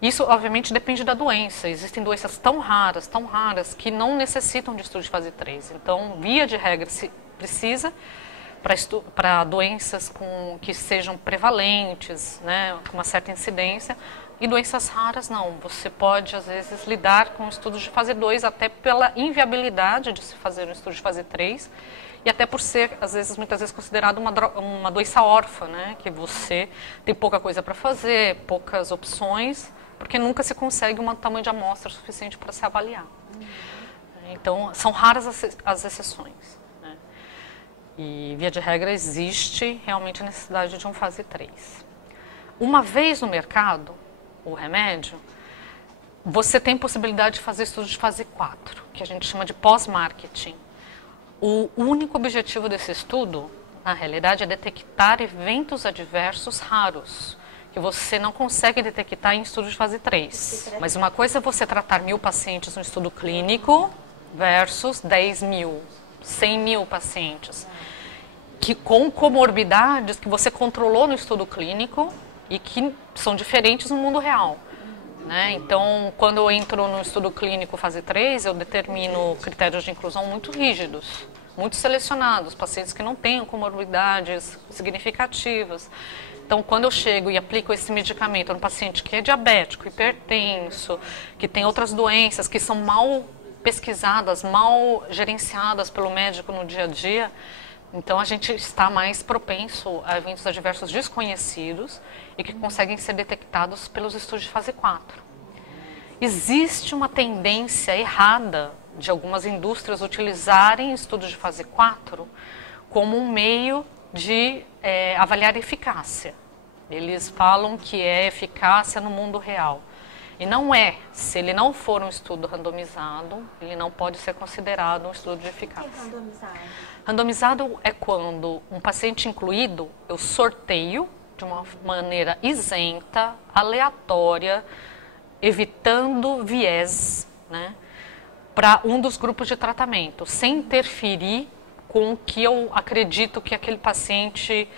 Isso, obviamente, depende da doença. Existem doenças tão raras, que não necessitam de estudo de fase 3. Então, via de regra, se precisa para doenças que sejam prevalentes, né, com uma certa incidência, e doenças raras não. Você pode, às vezes, lidar com estudos de fase 2, até pela inviabilidade de se fazer um estudo de fase 3, e até por ser, às vezes, muitas vezes considerado uma doença órfã, né, que você tem pouca coisa para fazer, poucas opções, porque nunca se consegue um tamanho de amostra suficiente para se avaliar. Então, são raras as exceções. E, via de regra, existe realmente a necessidade de um fase 3. Uma vez no mercado, o remédio, você tem possibilidade de fazer estudos de fase 4, que a gente chama de pós-marketing. O único objetivo desse estudo, na realidade, é detectar eventos adversos raros, que você não consegue detectar em estudos de fase 3. Mas uma coisa é você tratar 1.000 pacientes no estudo clínico versus 10.000, 100.000 pacientes, que com comorbidades que você controlou no estudo clínico e que são diferentes no mundo real. Né? Então, quando eu entro no estudo clínico fase 3, eu determino critérios de inclusão muito rígidos, muito selecionados, pacientes que não tenham comorbidades significativas. Então, quando eu chego e aplico esse medicamento no paciente que é diabético, hipertenso, que tem outras doenças que são mal pesquisadas, mal gerenciadas pelo médico no dia a dia, então a gente está mais propenso a eventos adversos desconhecidos e que conseguem ser detectados pelos estudos de fase 4. Existe uma tendência errada de algumas indústrias utilizarem estudos de fase 4 como um meio de avaliar eficácia. Eles falam que é eficácia no mundo real. E não é. Se ele não for um estudo randomizado, ele não pode ser considerado um estudo de eficácia. O que é randomizado? Randomizado é quando um paciente incluído, eu sorteio de uma maneira isenta, aleatória, evitando viés, né, para um dos grupos de tratamento, sem interferir com o que eu acredito que aquele paciente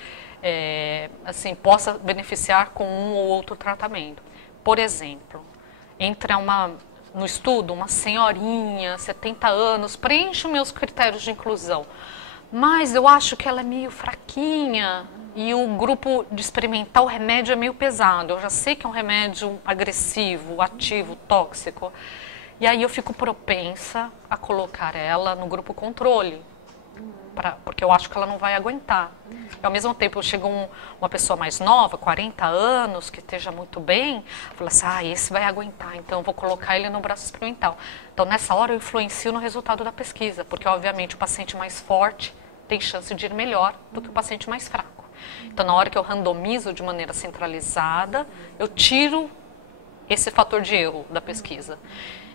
assim, possa beneficiar com um ou outro tratamento. Por exemplo, entra no estudo uma senhorinha, 70 anos, preenche os meus critérios de inclusão, mas eu acho que ela é meio fraquinha e o grupo de experimentar o remédio é meio pesado. Eu já sei que é um remédio agressivo, ativo, tóxico, e aí eu fico propensa a colocar ela no grupo controle, porque eu acho que ela não vai aguentar. E, ao mesmo tempo, chega uma pessoa mais nova, 40 anos, que esteja muito bem, fala assim, esse vai aguentar, então eu vou colocar ele no braço experimental. Então, nessa hora, eu influencio no resultado da pesquisa, porque, obviamente, o paciente mais forte tem chance de ir melhor do que o paciente mais fraco. Então, na hora que eu randomizo de maneira centralizada, eu tiro esse fator de erro da pesquisa.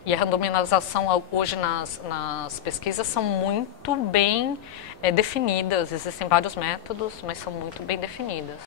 E a randomização hoje nas pesquisas são muito bem definidas. Existem vários métodos, mas são muito bem definidas.